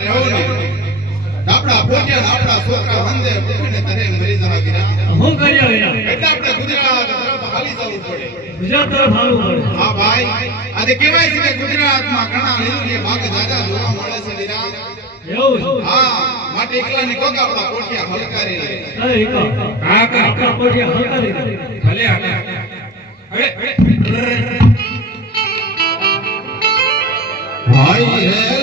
આપણા પોટ્યા આપણા છોકરા વંદે ભૂખને તરે મરી જવા દીધા. હું કર્યો એટલે આપણે ગુજરાત તરફ હાલી જવું પડે. ગુજરાત તરફ હાલવું પડે હા ભાઈ આજે કહેવાય છે કે ગુજરાતમાં ઘણા લીલું ભાગ જાજા જોવા મળે છે લીલા. એવું હા માટે એકલાને કોક આપણા પોટ્યા હલકારી લે હા, કા. આપણા પોટિયા હલકારી દે. ભલે હાલે હવે ભાઈ રે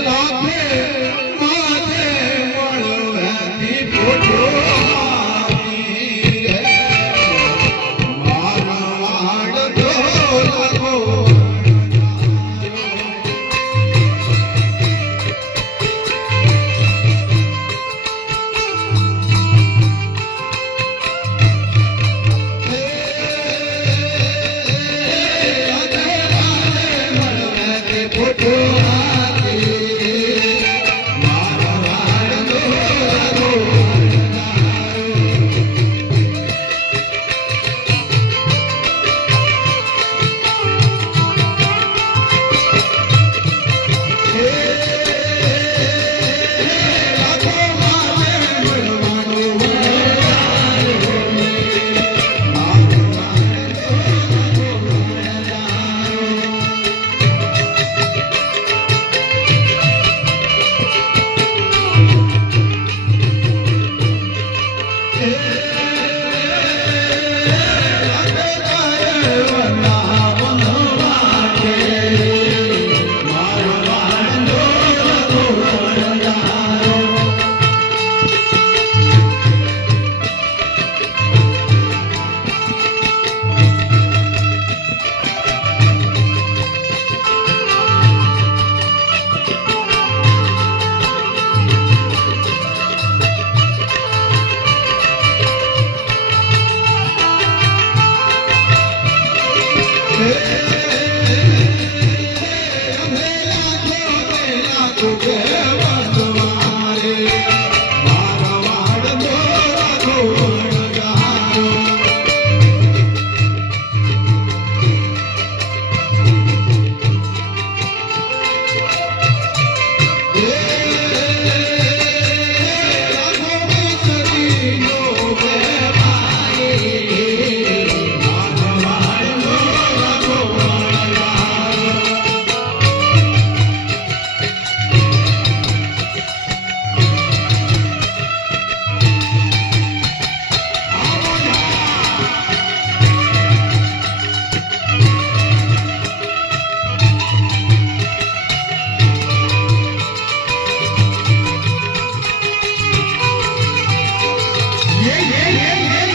ei, ei, ei, ei.